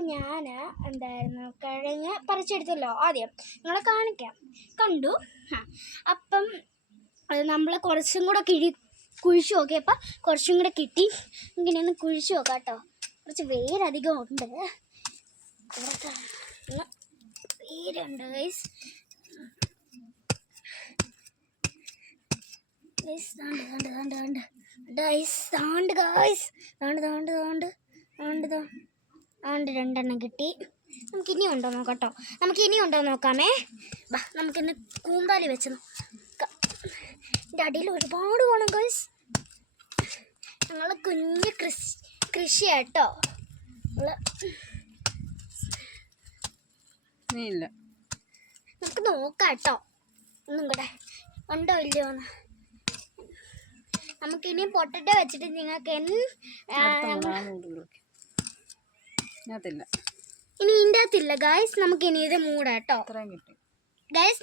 അപ്പം ഞാൻ എന്തായിരുന്നു കിഴങ്ങ് പറിച്ചെടുത്തല്ലോ ആദ്യം നിങ്ങളെ കാണിക്കാം. കണ്ടു. അപ്പം നമ്മൾ കുറച്ചും കൂടെ കുഴിച്ചു നോക്കിയപ്പോൾ കുറച്ചും കൂടെ കിട്ടി. ഇങ്ങനെയൊന്ന് കുഴിച്ചു നോക്കാം കേട്ടോ. കുറച്ച് വേരധികം ഉണ്ട്. വേരുണ്ട് ഗൈസ്. രണ്ടെണ്ണം കിട്ടി. നമുക്ക് ഇനി ഉണ്ടോ നോക്കാട്ടോ. നോക്കാമേ. നമുക്കിന്ന് കൂമ്പാലി വെച്ച് നോക്കാം. ഇതിൻ്റെ അടിയിൽ ഒരുപാട് വേണം ഗൈസ്. ഞങ്ങൾ കുഞ്ഞ് കൃഷിയാട്ടോ. നമുക്ക് നോക്കാം കേട്ടോ. ഒന്നും കൂടെ ഉണ്ടോ ഇല്ലയോ എന്ന്. നമുക്കിനി പൊട്ടറ്റോ വെച്ചിട്ട് നിങ്ങൾക്ക് ഇനി ഇതിൻ്റെ അകത്തില്ല ഗൈസ്. നമുക്കിനി ഇത് മൂടാട്ടോ ഗൈസ്.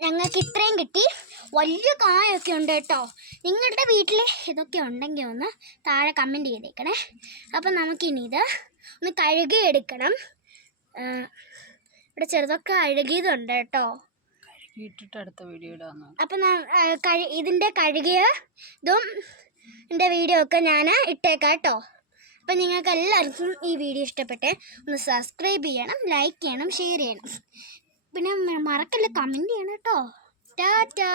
ഞങ്ങൾക്ക് ഇത്രയും കിട്ടി. വലിയ കായൊക്കെ ഉണ്ട് കേട്ടോ. നിങ്ങളുടെ വീട്ടിൽ ഇതൊക്കെ ഉണ്ടെങ്കിൽ ഒന്ന് താഴെ കമൻറ്റ് ചെയ്തേക്കണേ. അപ്പം നമുക്കിനി ഇത് ഒന്ന് കഴുകിയെടുക്കണം. ഇവിടെ ചെറുതൊക്കെ അഴുകിയതുണ്ട് കേട്ടോ. അടുത്ത വീഡിയോ ഇടാം. അപ്പം ഇതിൻ്റെ കഴുകിയതും എൻ്റെ വീഡിയോ ഒക്കെ ഞാൻ ഇട്ടേക്കാം കേട്ടോ. അപ്പം നിങ്ങൾക്ക് എല്ലാവർക്കും ഈ വീഡിയോ ഇഷ്ടപ്പെട്ടെ ഒന്ന് സബ്സ്ക്രൈബ് ചെയ്യണം, ലൈക്ക് ചെയ്യണം, ഷെയർ ചെയ്യണം. പിന്നെ മറക്കല്ല കമൻറ്റ് ചെയ്യണം കേട്ടോ. ടാറ്റാ.